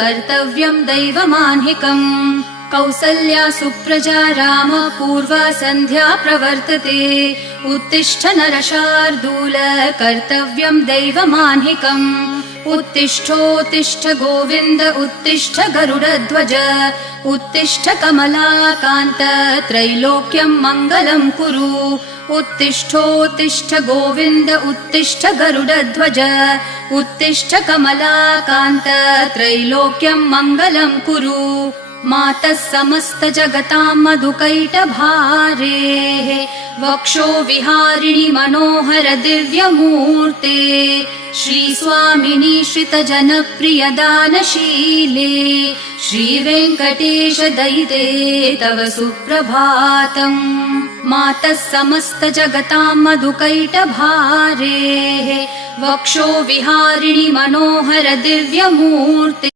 कर्तव्यं दैवमान्हिकम् कौसल्या सुप्रजा राम पूर्वा सन्ध्या प्रवर्तते उत्तिष्ठ नरशार्दूल कर्तव्यं दैवमान्हिकम् उत्तिष्ठोत्तिष्ठ गोविन्द उत्तिष्ठ गरुडध्वज उत्तिष्ठ कमलाकान्त त्रैलोक्यं मङ्गलं कुरु उत्तिष्ठोत्तिष्ठ गोविन्द उत्तिष्ठ गरुडध्वज उत्तिष्ठ कमलाकान्त त्रैलोक्यं मङ्गलं कुरु मातः समस्त जगतां मधुकैटभारेः वक्षो विहारिणि मनोहर दिव्यमूर्ते श्रीस्वामिनि श्रितजनप्रिय दानशीले श्रीवेङ्कटेश दयिते तव सुप्रभातम् मातः समस्त जगतां मधुकैटभारेः वक्षो विहारिणि मनोहर दिव्यमूर्ते